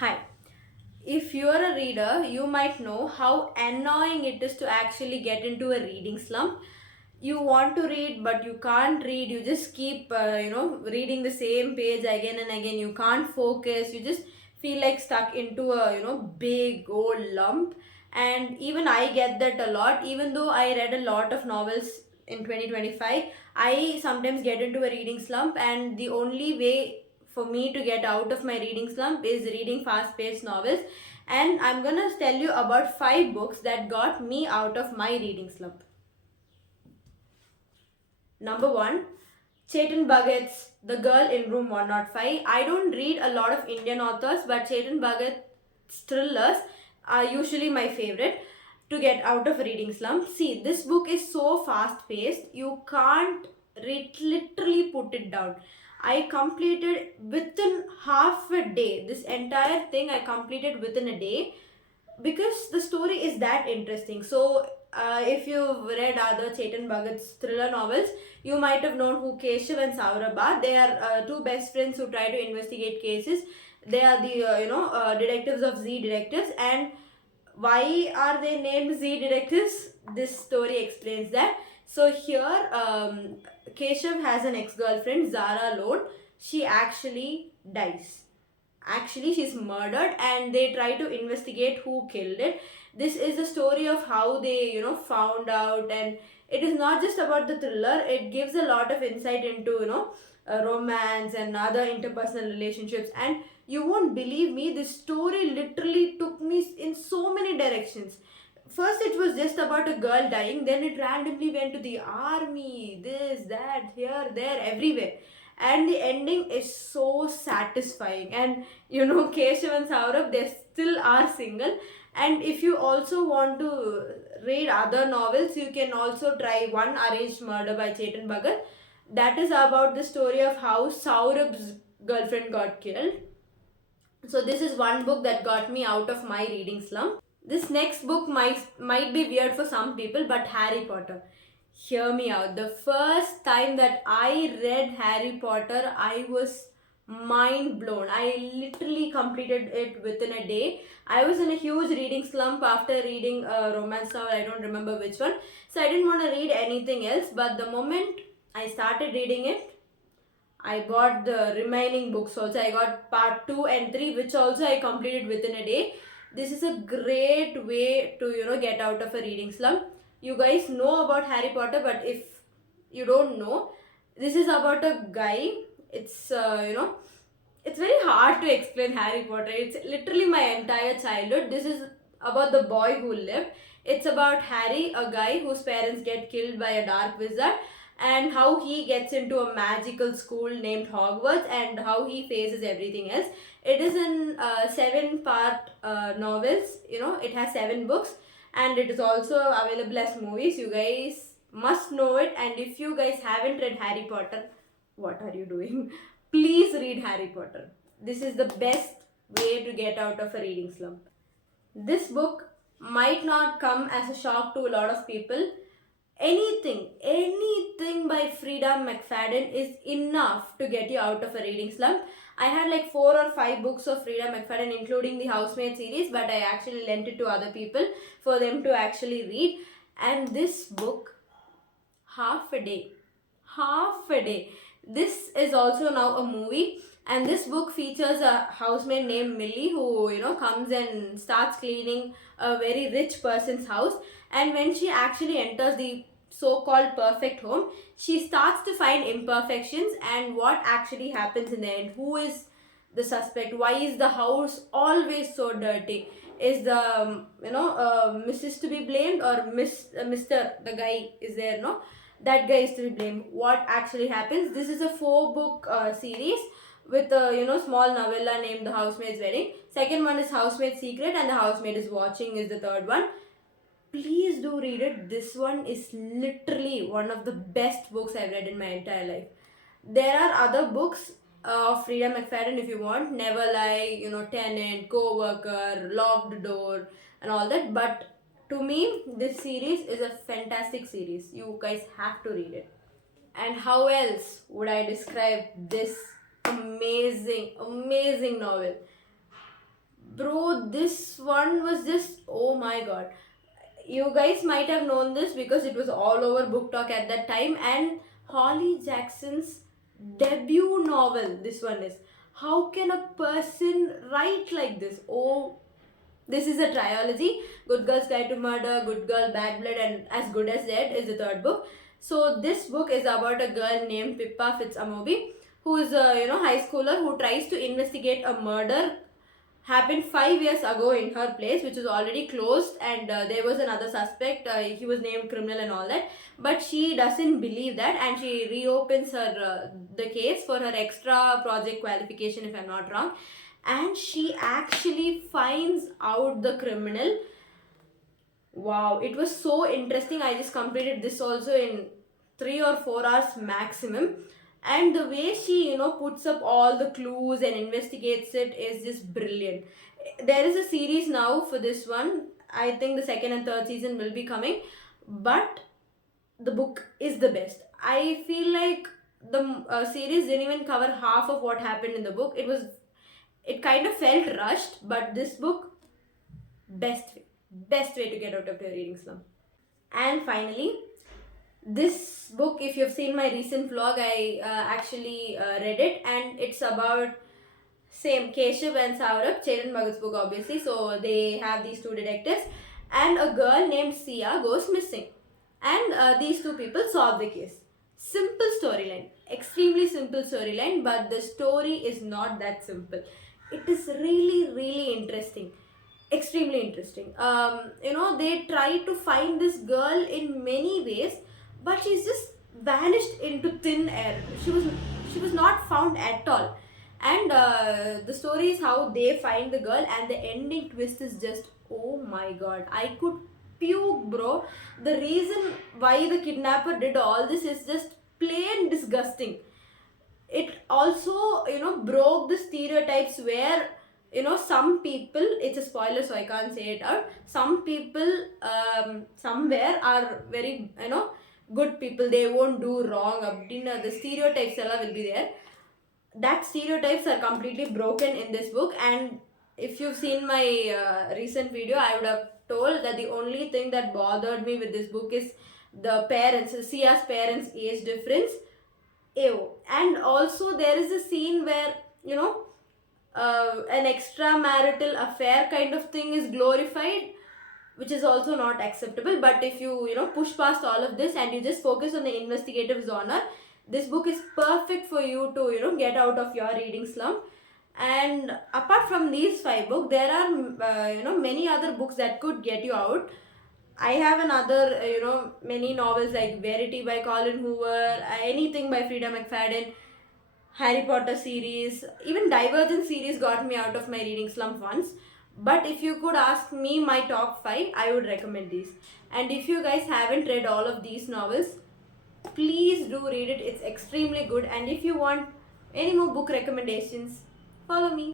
Hi. If you're a reader, you might know how annoying it is to actually get into a reading slump. You want to read, but you can't read. You just keep, reading the same page again and again. You can't focus. You just feel like stuck into a, big old lump. And even I get that a lot. Even though I read a lot of novels in 2025, I sometimes get into a reading slump, and the only way for me to get out of my reading slump is reading fast paced novels. And I'm gonna tell you about 5 books that got me out of my reading slump. Number 1, Chetan Bhagat's The Girl in Room 105. I don't read a lot of Indian authors, but Chetan Bhagat's thrillers are usually my favorite to get out of a reading slump. See, this book is so fast paced, you can't literally put it down. I completed within half a day. This entire thing I completed within a day because the story is that interesting. So, if you've read other Chetan Bhagat's thriller novels, you might have known who Keshav and Saurabh are. They are two best friends who try to investigate cases. They are the detectives of Z Detectives. And why are they named Z Detectives? This story explains that. So here, Keshav has an ex-girlfriend, Zara Lone. She actually dies. Actually, she's murdered, and they try to investigate who killed it. This is a story of how they found out. And it is not just about the thriller. It gives a lot of insight into romance and other interpersonal relationships. And you won't believe me, this story literally took me in so many directions. First it was just about a girl dying, then it randomly went to the army, this, that, here, there, everywhere. And the ending is so satisfying. And Keshav and Saurabh, they still are single. And if you also want to read other novels, you can also try One Arranged Murder by Chetan Bhagat. That is about the story of how Saurabh's girlfriend got killed. So this is one book that got me out of my reading slump. This next book might be weird for some people, but Harry Potter. Hear me out. The first time that I read Harry Potter, I was mind blown. I literally completed it within a day. I was in a huge reading slump after reading a romance novel. I don't remember which one. So I didn't want to read anything else. But the moment I started reading it, I bought the remaining books also. I got part 2 and 3, which also I completed within a day. This is a great way to, get out of a reading slump. You guys know about Harry Potter, but if you don't know, this is about a guy. It's, it's very hard to explain Harry Potter. It's literally my entire childhood. This is about the boy who lived. It's about Harry, a guy whose parents get killed by a dark wizard, and how he gets into a magical school named Hogwarts, and how he faces everything else. It is in 7 part novels. It has 7 books, and it is also available as movies. You guys must know it. And if you guys haven't read Harry Potter, what are you doing? Please read Harry Potter. This is the best way to get out of a reading slump. This book might not come as a shock to a lot of people. Anything by Frida McFadden is enough to get you out of a reading slump. I had like 4 or 5 books of Frida McFadden, including the Housemaid series, but I actually lent it to other people for them to actually read. And this book, half a day. Half a day. This is also now a movie, and this book features a housemaid named Millie who comes and starts cleaning a very rich person's house. And when she actually enters the so-called perfect home, she starts to find imperfections and what actually happens in the end. Who is the suspect? Why is the house always so dirty? Is the Mrs. to be blamed, or Mr. the guy is there? No, that guy is to be blamed. What actually happens? This is a 4 book series with a small novella named The Housemaid's Wedding. Second one is Housemaid's Secret, and The Housemaid is Watching is the third one. Please do read it. This one is literally one of the best books I've read in my entire life. There are other books of Frida McFadden if you want. Never Lie, Tenant, Co-worker, Locked Door, and all that. But to me, this series is a fantastic series. You guys have to read it. And how else would I describe this amazing, amazing novel? Bro, this one was just, oh my god. You guys might have known this because it was all over Book Talk at that time, and Holly Jackson's debut novel, this one is. How can a person write like this? Oh, this is a trilogy. Good Girl's Guide to Murder, Good Girl, Bad Blood, and As Good as Dead is the third book. So this book is about a girl named Pippa Fitz-Amobi, who is a high schooler who tries to investigate a murder happened 5 years ago in her place, which was already closed, and there was another suspect. He was named criminal and all that, but she doesn't believe that, and she reopens her the case for her extra project qualification, if I'm not wrong, and she actually finds out the criminal. Wow, it was so interesting. I just completed this also in 3 or 4 hours maximum. And the way she, puts up all the clues and investigates it is just brilliant. There is a series now for this one. I think the second and third season will be coming. But the book is the best. I feel like the series didn't even cover half of what happened in the book. It kind of felt rushed, but this book, best way to get out of your reading slump. And finally, this book, if you've seen my recent vlog, I actually read it, and it's about same Keshav and Saurabh, Chetan Bhagat's book, obviously. So they have these two detectives, and a girl named Sia goes missing, and these two people solve the case. Simple storyline, extremely simple storyline, but the story is not that simple. It is really, really interesting, extremely interesting. They try to find this girl in many ways, but she's just vanished into thin air. She was not found at all. And the story is how they find the girl, and the ending twist is just, oh my god, I could puke, bro. The reason why the kidnapper did all this is just plain disgusting. It also broke the stereotypes where some people, it's a spoiler so I can't say it out, some people somewhere are very good people, they won't do wrong. The stereotypes will be there. That stereotypes are completely broken in this book. And if you've seen my recent video, I would have told that the only thing that bothered me with this book is the parents, Sia's parents' age difference. Ew. And also there is a scene where an extramarital affair kind of thing is glorified, which is also not acceptable. But if you push past all of this and you just focus on the investigative genre, this book is perfect for you to get out of your reading slump. And apart from these 5 books, there are many other books that could get you out. I have another many novels like Verity by Colin Hoover, anything by Frida McFadden, Harry Potter series, even Divergent series got me out of my reading slump once. But if you could ask me my top 5, I would recommend these. And if you guys haven't read all of these novels, please do read it. It's extremely good. And if you want any more book recommendations, follow me.